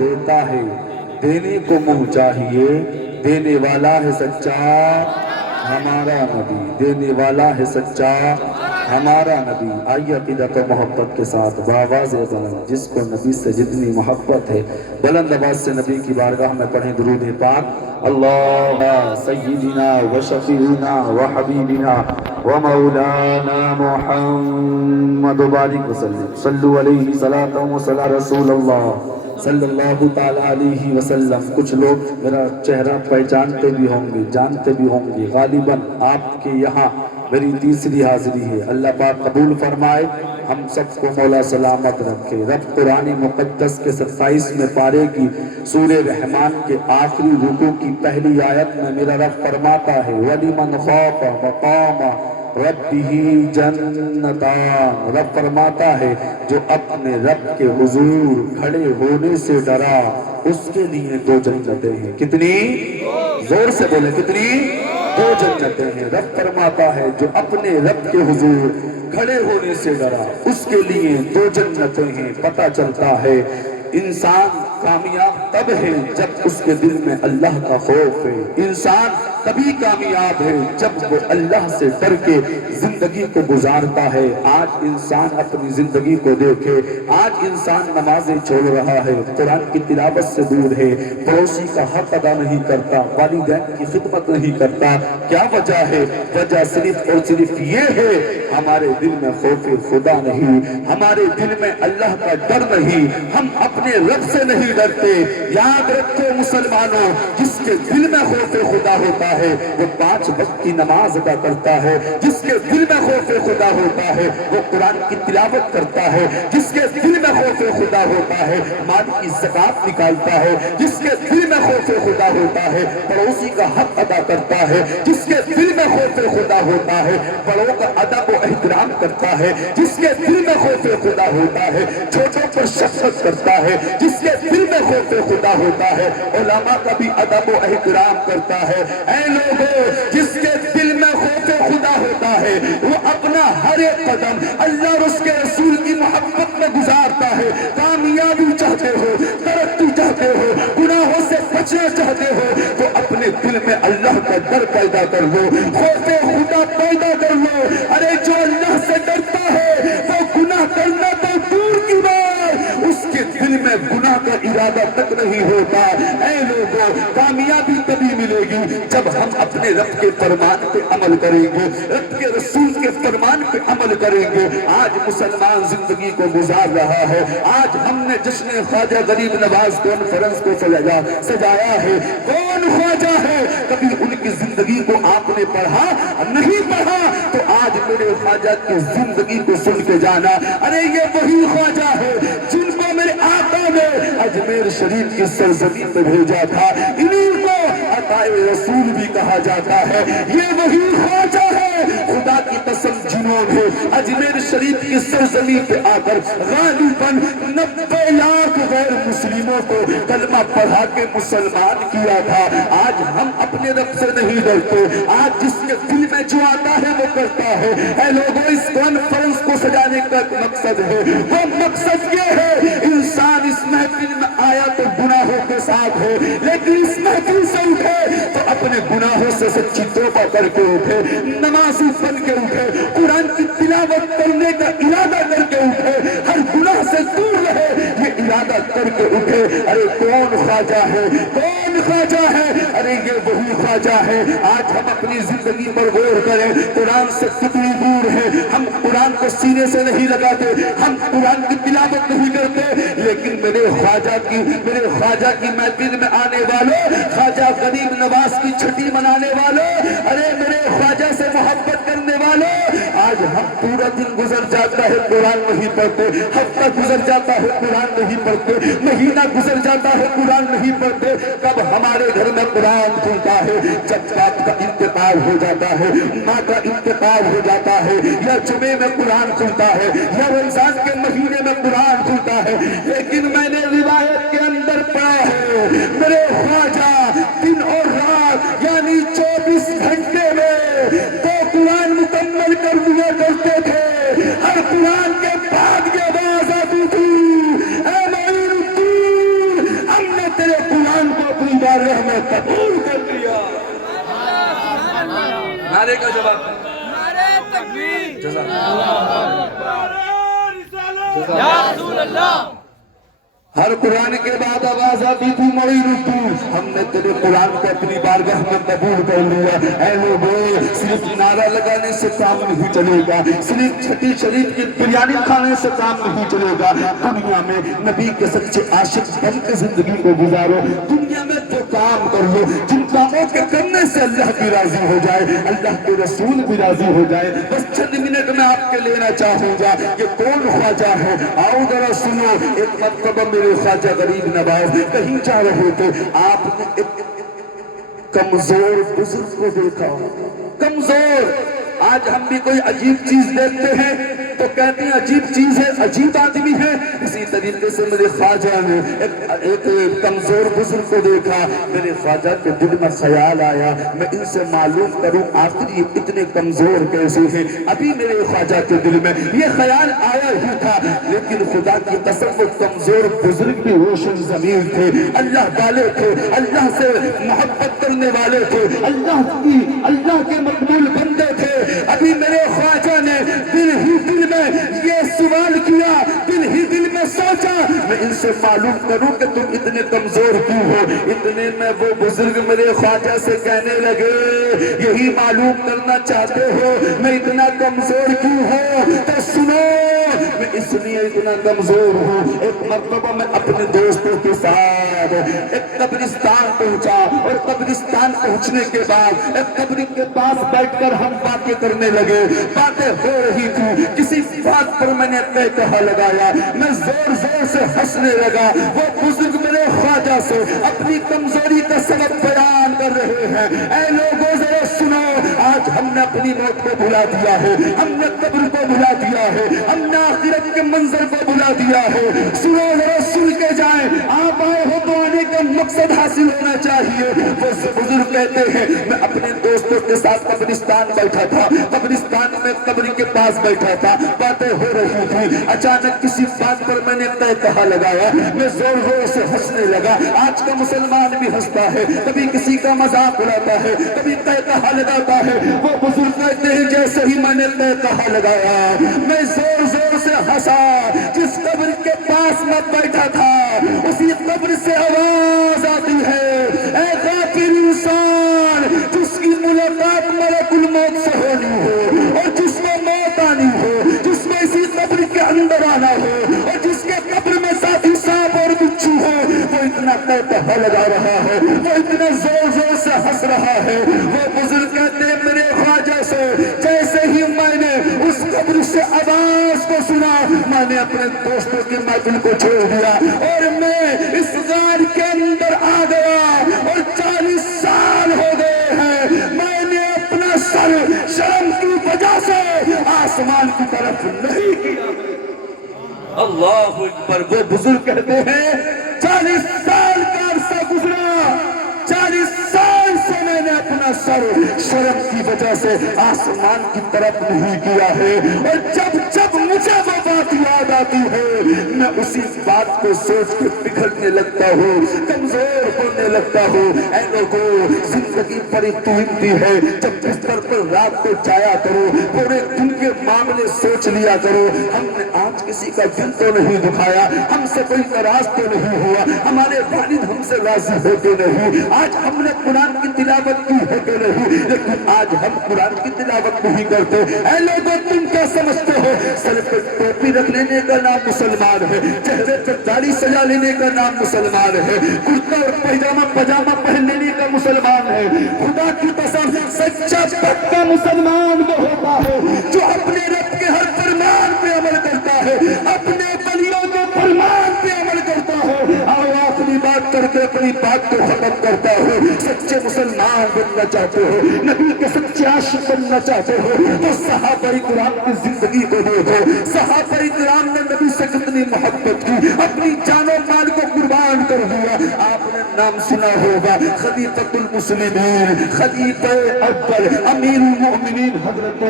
دیتا ہے دینے کو منہ چاہیے دینے والا ہے سچا ہمارا نبی دینے والا ہے سچا ہمارا نبی آئیے عقیدت و محبت کے ساتھ بآواز بلند جس کو نبی سے جتنی محبت ہے بلند آواز سے نبی کی بارگاہ میں پڑھیں درود پاک اللہ سیدنا و شفیعنا و حبیبنا و مولانا محمد بارک وسلم صلو علیہ صلاۃ و سلام رسول اللہ صلی اللہ تعالیٰ علیہ وسلم کچھ لوگ میرا چہرہ پہچانتے بھی ہوں گے جانتے بھی ہوں گے غالباً آپ کے یہاں میری تیسری حاضری ہے اللہ پاک قبول فرمائے ہم سب کو مولا سلامت رکھے رب قرآن مقدس کے 27 پارے کی سورہ رحمان کے آخری رکوع کی پہلی آیت میں میرا رب فرماتا ہے وَلِمَنْ خَافَ مَقَامَ رَبِّهِ جَنَّتَانِ رب فرماتا ہے جو اپنے رب کے حضور کھڑے ہونے سے ڈرا اس کے لیے 2 جنتیں ہیں کتنی؟ زور سے بولے کتنی؟ 2 جنتیں ہیں رب فرماتا ہے جو اپنے رب کے حضور کھڑے ہونے سے ڈرا اس کے لیے 2 جنتیں ہیں پتہ چلتا ہے انسان کامیاب تب ہے جب اس کے دل میں اللہ کا خوف ہے انسان تبھی کامیاب ہے جب وہ اللہ سے ڈر کے زندگی کو گزارتا ہے آج انسان اپنی زندگی کو دیکھے آج انسان نمازیں چھوڑ رہا ہے قرآن کی تلاوت سے دور ہے پڑوسی کا حق ادا نہیں کرتا والدین کی خدمت نہیں کرتا کیا وجہ ہے وجہ صرف اور صرف یہ ہے ہمارے دل میں خوف خدا نہیں ہمارے دل میں اللہ کا ڈر نہیں ہم اپنے رب سے نہیں ڈرتے یاد رکھو مسلمانوں جس کے دل میں خوف خدا ہوتا ہے وہ 5 وقت کی نماز ادا کرتا ہے جس کے دل میں خوف خدا ہوتا ہے وہ قرآن کی تلاوت کرتا ہے جس کے دل میں خوف خدا ہوتا ہے مال کی زکات نکالتا ہے جس کے دل میں خوف خدا ہوتا ہے پڑوسی کا حق ادا کرتا ہے جس کے دل میں خوف خدا ہوتا ہے بڑوں کا ادب و احترام کرتا ہے جس کے دل میں خوف خدا ہوتا ہے چھوٹوں پر شفقت کرتا ہے جس کے دل میں خوف خدا ہوتا ہے علماء کا بھی ادب و احترام کرتا ہے اے لوگوں جس کے دل میں خوف خدا ہوتا ہے وہ اپنا ہر ایک قدم اللہ اور اس کے رسول کی محبت میں گزارتا ہے کامیابی چاہتے ہو ترقی چاہتے ہو گناہوں سے بچنا چاہتے ہو تو اپنے دل میں اللہ کا ڈر پیدا کر لو خوف خدا پیدا کر لو ارے جو اللہ سے ڈرتا ہے وہ گناہ کرنا تو دور کی بات اس کے دل میں گناہ کا ارادہ تک نہیں ہوتا اے لوگوں کامیابی تبھی ملے گی جب ہم اپنے رب کے فرمان پہ عمل کریں گے رب کے رسول کے فرمان پہ عمل کریں گے آج مسلمان زندگی کو گزار رہا ہے آج ہم نے جشن خواجہ غریب نواز کانفرنس کو سجایا ہے کون خواجہ ہے کبھی ان کی زندگی کو آپ نے پڑھا نہیں پڑھا تو آج میرے خواجہ کی زندگی کو سن کے جانا ارے یہ وہی خواجہ ہے جن کو میرے آقا نے اجمیر شریف کی سرزمین میں بھیجا تھا انہیں کو عطائے رسول بھی کہا جاتا ہے یہ وہی خواجہ ہے خدا کی قسم جنہوں نے اجمیر شریف کی سرزمین پہ آ کر غالباً 90 لاکھ غیر مسلموں کو کلمہ پڑھا کے مسلمان کیا تھا آج ہم اپنے رب سے نہیں ڈرتے آج جس کے دل میں جو آتا ہے وہ کرتا ہے اے لوگوں اس کانفرنس کو سجانے کا ایک مقصد ہے وہ مقصد یہ ہے انسان اس محفل میں آیا تو گناہوں کے ساتھ ہے لیکن اس محفل سے اٹھے تو اپنے گناہوں سے سچی توبہ کر کے اٹھے نمازی بن کے اٹھے قرآن کی تلاوت کرنے کا ارادہ کر کے اٹھے ہر گناہ سے دور رہے یہ ارادہ کر کے اٹھے ارے کون خواجہ ہے کون خواجہ ہے ارے یہ وہی خواجہ ہے آج ہم اپنی زندگی پر غور کریں قرآن سے کتنی دور ہے ہم قرآن کو سینے سے نہیں لگاتے ہم قرآن کی تلاوت نہیں کرتے لیکن میرے خواجہ کی محفل میں آنے والوں خواجہ غریب نواز کی چھٹی منانے والوں ارے میرے خواجہ سے محبت کرنے والوں آج ہم پورا دن گزر جاتا ہے قرآن نہیں پڑھتے ہفتہ گزر جاتا ہے قرآن نہیں پڑھتے مہینہ گزر جاتا ہے قرآن نہیں پڑھتے کب ہمارے گھر میں قرآن کھلتا ہے جب باپ کا انتقال ہو جاتا ہے ماں کا انتقال ہو جاتا ہے یا جمعے میں قرآن کھلتا ہے یا رمضان کے مہینے میں قرآن کھلتا ہے لیکن میں نے روایت کے اندر پڑھا ہے میرے خواجہ دن اور رات یعنی 24 گھنٹے میں 2 قرآن مکمل کر دیا کرتے تھے ہر قرآن کے بعد یہ آواز آتی تھی اے معین الدین بارگاہ میں قبول کر لیا۔ نعرے کا جواب ہے نعرہ تکبیر، جزاک یا رسول اللہ۔ ہر قرآن کے بعد آواز آتی تھی معین تو، ہم نے تیرے قرآن کو اپنی بارگاہ میں قبول کر لیا۔ اے لوگوں، صرف نعرہ لگانے سے کام نہیں چلے گا، صرف چھٹی شریف کی بریانی کھانے سے کام نہیں چلے گا۔ دنیا میں نبی کے سچے عاشق بن کے زندگی کو گزارو، دنیا میں جو کام کر لو جن کاموں کے کرنے سے اللہ بھی راضی ہو جائے، اللہ کے رسول بھی راضی ہو جائے۔ بس چند منٹ میں آپ کے لینا چاہوں گا کہ کون خواجہ ہے، آؤ ذرا سنو۔ ایک مرتبہ میرے خواجہ غریب نواز کہیں جا رہے تھے، آپ نے ایک کمزور بزرگ کو دیکھا، کمزور۔ آج ہم بھی کوئی عجیب چیز دیکھتے ہیں تو کہتے ہیں عجیب چیز ہے، عجیب آدمی ہے۔ اسی طریقے سے میرے خواجہ نے ایک کمزور بزرگ کو دیکھا۔ میرے خواجہ کے دل میں خیال آیا میں ان سے معلوم کروں آخر یہ اتنے کمزور کیسے ہیں۔ ابھی میرے خواجہ کے دل میں یہ خیال آیا ہی تھا، لیکن خدا کی قسم وہ کمزور بزرگ بھی روشن ضمیر تھے، اللہ والے تھے، اللہ سے محبت کرنے والے تھے، اللہ کے مقبول بندے تھے۔ ابھی میرے خواجہ نے دل ہی دل میں یہ سوال کیا، دل ہی دل میں سوچا میں ان سے معلوم کروں کہ تم اتنے کمزور کیوں ہو۔ اتنے میں وہ بزرگ میرے خواجہ سے کہنے لگے یہی معلوم کرنا چاہتے ہو میں اتنا کمزور کیوں ہوں؟ تو سنو، میں اس لیے اتنا کمزور ہوں۔ ایک مرتبہ میں اپنے دوستوں کے ساتھ ایک قبرستان پہنچا، اور قبرستان پہنچنے کے بعد ایک قبر کے پاس بیٹھ کر ہم باتیں کرنے لگے۔ باتیں ہو رہی تھی، کسی بات پر میں نے کہا لگایا، میں زور زور سے ہنسنے لگا۔ وہ بزرگ میرے خواجہ سے اپنی کمزوری کا سبب بیان کر رہے ہیں۔ اے لوگوں ذرا سنو، آج ہم نے اپنی موت کو بھلا دیا ہے، ہم نے قبر کو بھلا دیا ہے، ہم نے آخرت کے منظر کو بھلا دیا ہے۔ سنو ذرا، سن کے جائیں۔ آپ آئے ہو تو آنے کا مقصد حاصل ہونا چاہیے۔ وہ بزرگ کہتے ہیں میں اپنے دوستوں کے ساتھ قبرستان بیٹھا تھا، قبرستان میں قبر کے پاس بیٹھا تھا، باتیں ہو رہی تھی۔ اچانک کسی بات پر میں نے کہا لگایا، میں زور زور سے ہنسنے لگا۔ آج کا مسلمان بھی ہنستا ہے، کبھی کسی کا مذاق اڑاتا ہے، کبھی کہا لگاتا ہے۔ وہ بزرگ کہتے ہیں جیسے ہی میں نے کہا لگایا میں زور زور سے ہنسا۔ جس قبر کے پاس میں بیٹھا تھا اسی قبر سے آواز آتی ہے، اے غافل انسان جس کی ملاقات ملک الموت سے ہونی ہو، اور جس میں موت آنی ہو، جس میں اسی قبر کے اندر آنا ہو، اور جس کے قبر میں ساتھی سانپ اور بچھو ہو، وہ اتنا کہا لگا رہا ہے، وہ اتنا زور زور سے ہنس رہا ہے۔ وہ بزرگ کہتے ہیں میرے خواجہ سے جیسے ہی میں نے اس قبر سے آواز کو سنا، میں نے اپنے دوستوں کے محفل کو چھوڑ دیا اور میں اس غار کے اندر آ گیا، اور 40 سال ہو گئے ہیں میں نے اپنا سر شرم کی وجہ سے آسمان کی طرف نہیں کیا۔ اللہ اکبر۔ وہ بزرگ کہتے ہیں 40 سال کا عرصہ گزرا، 40 سال سے میں نے اپنا سر شرم کی وجہ سے آسمان کی طرف نہیں کیا ہے، اور جب جب مجھے وہ بات یاد آتی ہے میں اسی بات کو سوچ کے بکھرنے لگتا ہوں، کمزور ہونے لگتا ہوں۔ اے لوگوں، زندگی بڑی قیمتی ہے، جب بستر پر رات کو جایا کرو، پورے دن کے معاملے سوچ لیا کرو۔ ہم نے آج کسی کا دل تو نہیں دکھایا، ہم سے کوئی ناراض تو نہیں ہوا، ہمارے والد ہم سے راضی ہو کے نہیں، آج ہم نے قرآن کی تلاوت کی ہے کہ نہیں، لیکن آج ہم قرآن کی تلاوت نہیں کرتے۔ اے لوگوں، تم کیا سمجھتے ہو سر پہ ٹوپی رکھ لینے کا نام مسلمان ہے، چہرے پہ داڑھی سجا لینے کا نام مسلمان ہے، کرتا اور پاجامہ پہن لینے کا مسلمان ہے؟ خدا کی قسم سچا پکا مسلمان وہ ہوتا ہے جو اپنے رب کے ہر فرمان پہ عمل کرتا ہے، اپنے ولیوں کے فرمان پہ عمل کرتا ہے۔ اور آخری بات کر کے اپنی بات کو ختم کرتا ہے، سچے مسلمان بننا چاہتے ہو، نبی کے سچے عاشق بننا چاہتے ہو تو صحابہ کرام کی زندگی کو دیکھو۔ صحابہ کرام نے نبی سے کتنی محبت کی، اپنی جان و مال کو قربان کر دیا۔ آپ نے نام سنا ہوگا خلیفۃ المسلمین، خلیفہ اول، امیر المؤمنین حضرت